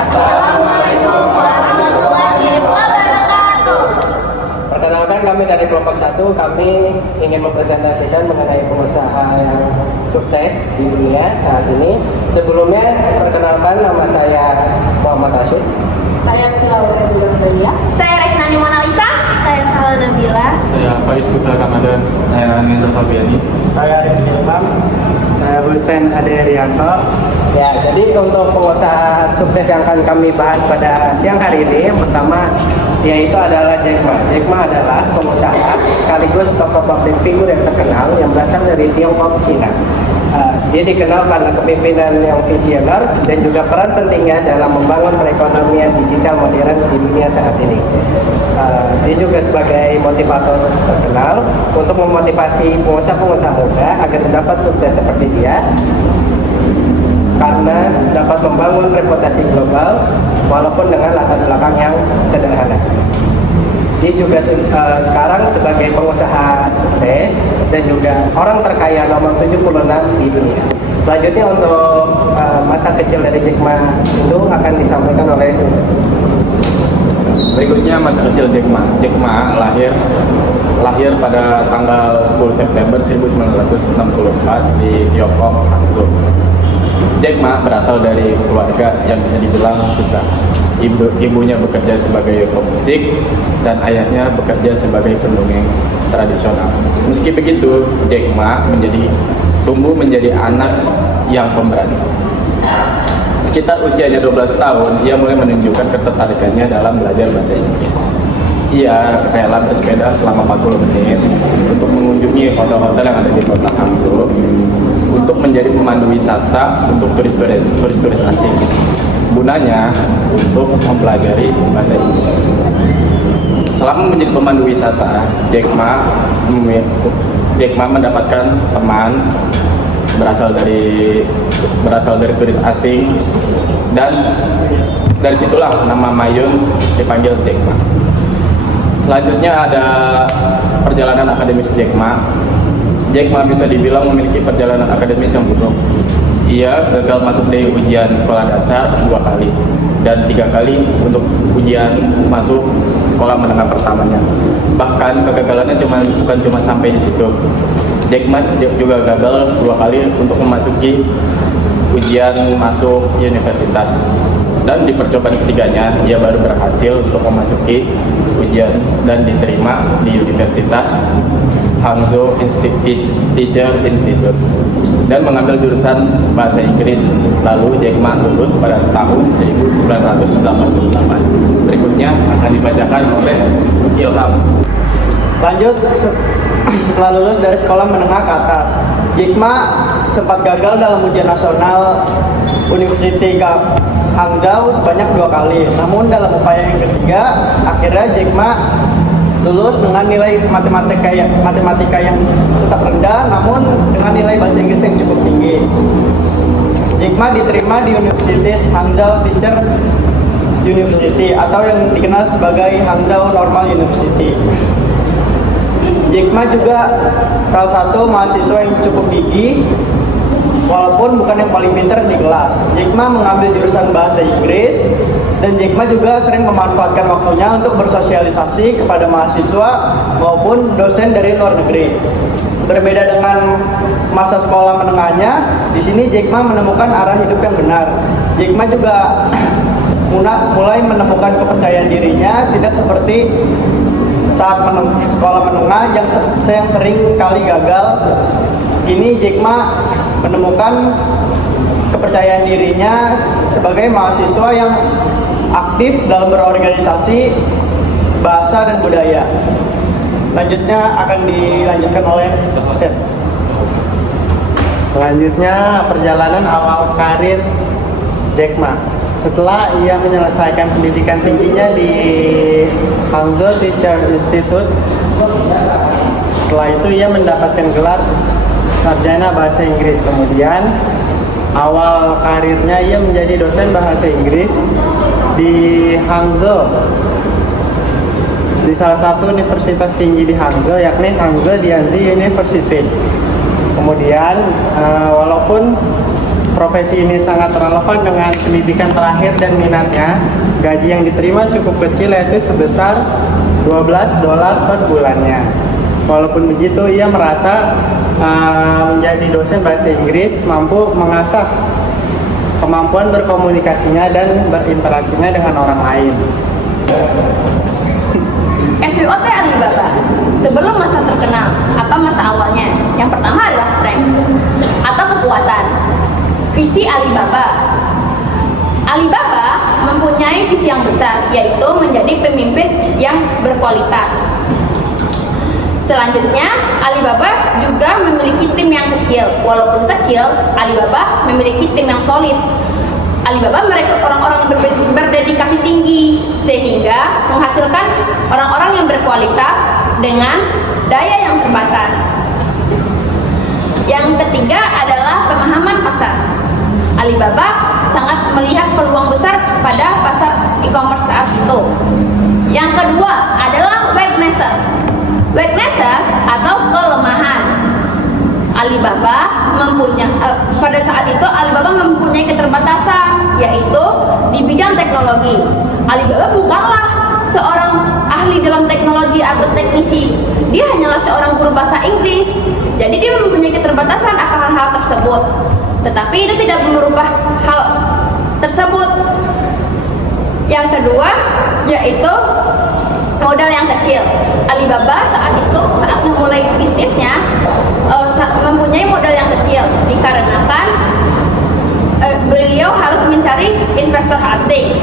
Assalamualaikum warahmatullahi wabarakatuh. Perkenalkan, kami dari kelompok 1, kami ingin mempresentasikan mengenai pengusaha yang sukses di dunia saat ini. Sebelumnya, perkenalkan, nama saya Muhammad Rashid. Saya Silawati Zubaria. Saya Resnani Monalisa. Saya Sahala Nabila. Saya Faiz Putra Ramadan. Saya Nizar Fabiani. Saya Arif Ilham. Saya Husain Ade Rianto. Ya, jadi untuk pengusaha sukses yang akan kami bahas pada siang hari ini, yang pertama yaitu adalah Jack Ma. Jack Ma adalah pengusaha sekaligus tokoh public figure yang terkenal yang berasal dari Tiongkok, Cina. Dia dikenal karena kepemimpinan yang visioner dan juga peran pentingnya dalam membangun perekonomian digital modern di dunia saat ini. Dia juga sebagai motivator terkenal untuk memotivasi pengusaha-pengusaha muda agar dapat sukses seperti dia, karena dapat membangun reputasi global walaupun dengan latar belakang yang sederhana. Dia juga sekarang sebagai pengusaha sukses dan juga orang terkaya nomor 76 di dunia. Selanjutnya untuk masa kecil dari Jack Ma itu akan disampaikan oleh Berikutnya masa kecil Jack Ma. Jack Ma lahir pada tanggal 10 September 1964 di Tiongkok, Hangzhou. Jack Ma berasal dari keluarga yang bisa dibilang susah. Ibunya bekerja sebagai pemusik dan ayahnya bekerja sebagai pendongeng tradisional. Meski begitu, Jack Ma tumbuh menjadi anak yang pemberani. Sekitar usianya 12 tahun, ia mulai menunjukkan ketertarikannya dalam belajar bahasa Inggris. Ia rela bersepeda selama 40 menit untuk mengunjungi hotel-hotel yang ada di kota Hangzhou untuk menjadi pemandu wisata untuk turis-turis asing. Gunanya untuk mempelajari bahasa Inggris. Selama menjadi pemandu wisata, Jack Ma mendapatkan teman berasal dari turis asing, dan dari situlah nama Mayun dipanggil Jack Ma. Selanjutnya ada perjalanan akademis Jack Ma. Jack Ma bisa dibilang memiliki perjalanan akademis yang buruk. Ia gagal masuk di ujian sekolah dasar 2 kali dan 3 kali untuk ujian masuk sekolah menengah pertamanya. Bahkan kegagalannya bukan cuma sampai di situ. Jack Ma juga gagal 2 kali untuk memasuki ujian masuk universitas. Dan di percobaan ketiganya, ia baru berhasil untuk memasuki ujian dan diterima di Universitas Hangzhou Teacher Institute dan mengambil jurusan bahasa Inggris. Lalu Jack Ma lulus pada tahun 1988. Berikutnya akan dibacakan oleh Ilham. Lanjut, setelah lulus dari sekolah menengah ke atas, Jack Ma sempat gagal dalam ujian nasional University Hangzhou sebanyak 2 kali. Namun dalam upaya yang ketiga, akhirnya Jack Ma lulus dengan nilai matematika yang tetap rendah, namun dengan nilai bahasa Inggris yang cukup tinggi. Jack Ma diterima di Universitas Hangzhou Teacher University atau yang dikenal sebagai Hangzhou Normal University. Jack Ma juga salah satu mahasiswa yang cukup gigih, walaupun bukan yang paling pintar di kelas. Jack Ma mengambil jurusan bahasa Inggris, dan Jack Ma juga sering memanfaatkan waktunya untuk bersosialisasi kepada mahasiswa maupun dosen dari luar negeri. Berbeda dengan masa sekolah menengahnya, di sini Jack Ma menemukan arah hidup yang benar. Jack Ma juga mulai menemukan kepercayaan dirinya, tidak seperti saat sekolah menengah yang sering kali gagal. Kini Jack Ma menemukan kepercayaan dirinya sebagai mahasiswa yang aktif dalam berorganisasi bahasa dan budaya. Lanjutnya akan dilanjutkan oleh Husain. Selanjutnya perjalanan awal karir Jack Ma. Setelah ia menyelesaikan pendidikan tingginya di Hangzhou Teacher Institute, setelah itu ia mendapatkan gelar sarjana bahasa Inggris. Kemudian awal karirnya ia menjadi dosen bahasa Inggris di Hangzhou, di salah satu universitas tinggi di Hangzhou, yakni Hangzhou Dianzi University. Kemudian walaupun Profesi ini sangat relevan dengan pendidikan terakhir dan minatnya. Gaji yang diterima cukup kecil, yaitu sebesar $12 per bulannya. Walaupun begitu, ia merasa menjadi dosen bahasa Inggris mampu mengasah kemampuan berkomunikasinya dan berinteraksinya dengan orang lain. SWOT Alibaba. Sebelum masa terkenal, apa masa awalnya? Yang pertama adalah strength atau kekuatan. Visi Alibaba. Alibaba mempunyai visi yang besar, yaitu menjadi pemimpin yang berkualitas. Selanjutnya, Alibaba juga memiliki tim yang kecil. Walaupun kecil, Alibaba memiliki tim yang solid. Alibaba merekrut orang-orang yang berdedikasi tinggi, sehingga menghasilkan orang-orang yang berkualitas dengan daya yang terbatas. Yang ketiga adalah pemahaman pasar. Alibaba sangat melihat peluang besar pada pasar e-commerce saat itu. Yang kedua adalah weaknesses. Weaknesses atau kelemahan. Alibaba pada saat itu Alibaba mempunyai keterbatasan, yaitu di bidang teknologi. Alibaba bukanlah seorang ahli dalam teknologi atau teknisi. Dia hanyalah seorang guru bahasa Inggris. Jadi dia mempunyai keterbatasan akan hal tersebut. Tetapi itu tidak merubah hal tersebut. Yang kedua yaitu modal yang kecil. Alibaba saat memulai bisnisnya mempunyai modal yang kecil dikarenakan beliau harus mencari investor asing.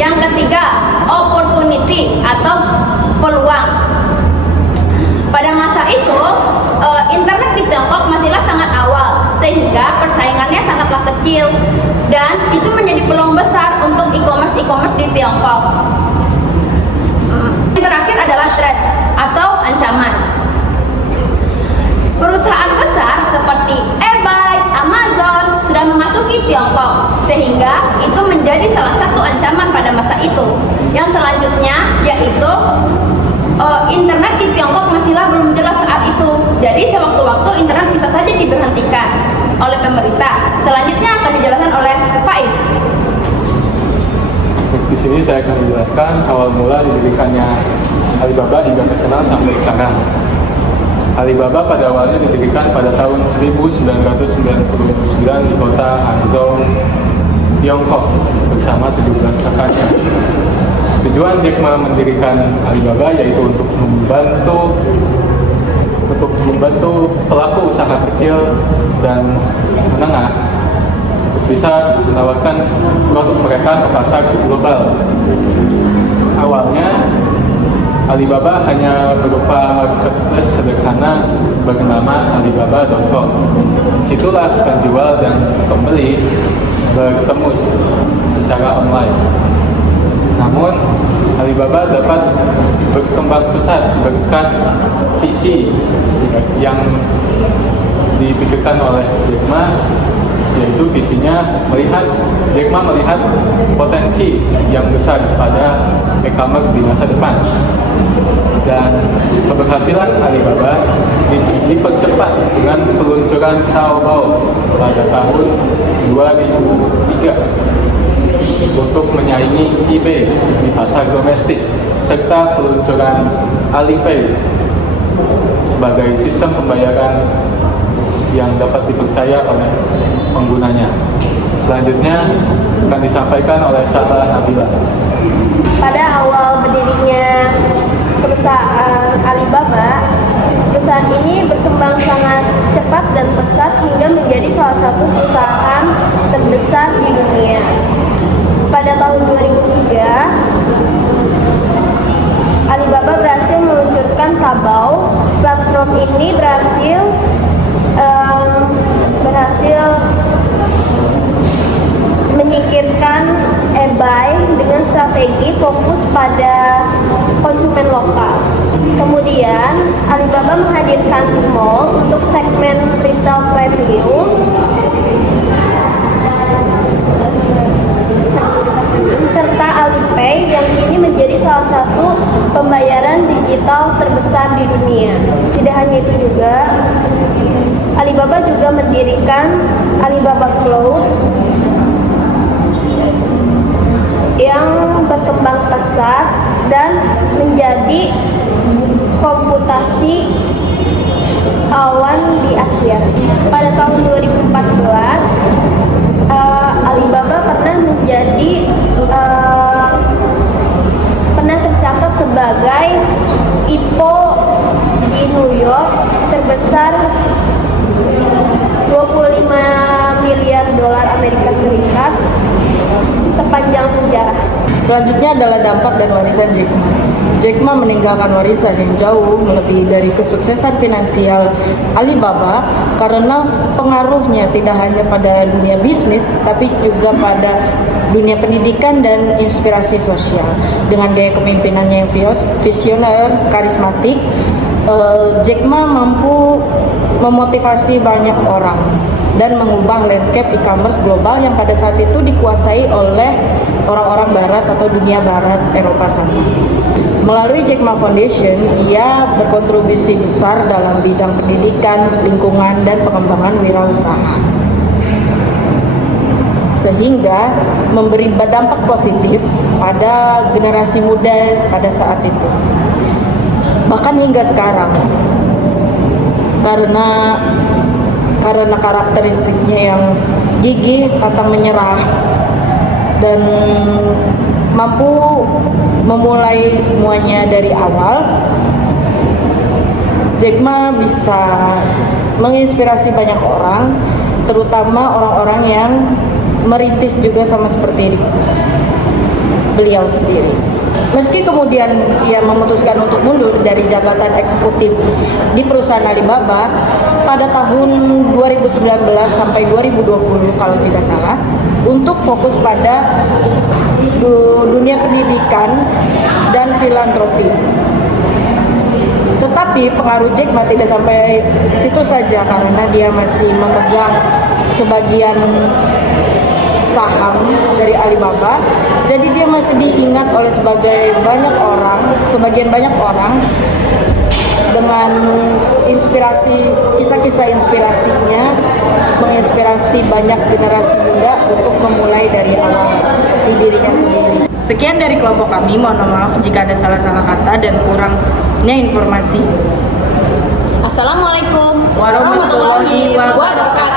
Yang ketiga, opportunity atau peluang. Pada masa itu internet di Tiongkok masihlah sangat awal, sehingga persaingannya sangatlah kecil dan itu menjadi peluang besar untuk e-commerce di Tiongkok. Yang terakhir adalah threats atau ancaman. Perusahaan besar seperti eBay, Amazon sudah memasuki Tiongkok, sehingga itu menjadi salah satu ancaman pada masa itu. Yang selanjutnya yaitu internet di Tiongkok masihlah belum jelas saat itu. Jadi sewaktu-waktu internet bisa saja diberhentikan oleh pemerintah. Selanjutnya akan dijelaskan oleh Faiz. Di sini saya akan menjelaskan awal mula didirikannya Alibaba hingga terkenal sampai sekarang. Alibaba pada awalnya didirikan pada tahun 1999 di kota Hangzhou, Tiongkok bersama 17 kakaknya. Tujuan Jack Ma mendirikan Alibaba yaitu untuk membantu pelaku usaha kecil dan menengah untuk bisa menawarkan produk mereka ke pasar global. Awalnya Alibaba hanya berupa marketplace sederhana bernama Alibaba.com. Disitulah penjual dan pembeli bertemu secara online. Namun Alibaba dapat berkembang pesat berkat visi yang dipikirkan oleh Jack Ma, yaitu visinya Jack Ma melihat potensi yang besar pada e-commerce di masa depan. Dan keberhasilan Alibaba dipercepat dengan peluncuran Taobao pada tahun 2003 untuk menyaingi eBay di pasar domestik, serta peluncuran Alipay sebagai sistem pembayaran yang dapat dipercaya oleh penggunanya. Selanjutnya akan disampaikan oleh Sarah Nabila. Pada awal berdirinya perusahaan Alibaba, perusahaan ini berkembang sangat cepat dan pesat hingga menjadi salah satu perusahaan terbesar di dunia. Pada tahun 2003, Alibaba berhasil meluncurkan Taobao. Platform ini berhasil menyingkirkan eBay dengan strategi fokus pada konsumen lokal. Kemudian Alibaba menghadirkan Tmall untuk segmen retail premium serta Alipay yang kini menjadi salah satu pembayaran digital terbesar di dunia. Tidak hanya itu juga, Alibaba juga mendirikan Alibaba Alibaba Cloud yang berkembang pesat dan menjadi komputasi awan di Asia. Pada tahun 2014, Alibaba pernah tercatat sebagai IPO di New York terbesar 25 miliar dolar Amerika Serikat sepanjang sejarah. Selanjutnya adalah dampak dan warisan Jack Ma. Jack Ma meninggalkan warisan yang jauh melebihi dari kesuksesan finansial Alibaba karena pengaruhnya tidak hanya pada dunia bisnis, tapi juga pada dunia pendidikan dan inspirasi sosial. Dengan gaya kepemimpinannya yang visioner, karismatik, Jack Ma mampu memotivasi banyak orang dan mengubah landscape e-commerce global yang pada saat itu dikuasai oleh orang-orang barat atau dunia barat Eropa sana. Melalui Jack Ma Foundation, ia berkontribusi besar dalam bidang pendidikan, lingkungan, dan pengembangan wirausaha, sehingga memberi dampak positif pada generasi muda pada saat itu. Bahkan hingga sekarang, karena karakteristiknya yang gigih, pantang menyerah, dan mampu memulai semuanya dari awal, Jack Ma bisa menginspirasi banyak orang, terutama orang-orang yang merintis juga sama seperti beliau sendiri. Meski kemudian ia memutuskan untuk mundur dari jabatan eksekutif di perusahaan Alibaba pada tahun 2019 sampai 2020 kalau tidak salah, untuk fokus pada dunia pendidikan dan filantropi. Tetapi pengaruh Jack Ma tidak sampai situ saja karena dia masih memegang sebagian saham dari Alibaba, jadi dia masih diingat oleh sebagian banyak orang dengan kisah-kisah inspirasinya, menginspirasi banyak generasi muda untuk memulai dari awal seperti dirinya sendiri. Sekian dari kelompok kami, mohon maaf jika ada salah-salah kata dan kurangnya informasi. Assalamualaikum Warahmatullahi wabarakatuh.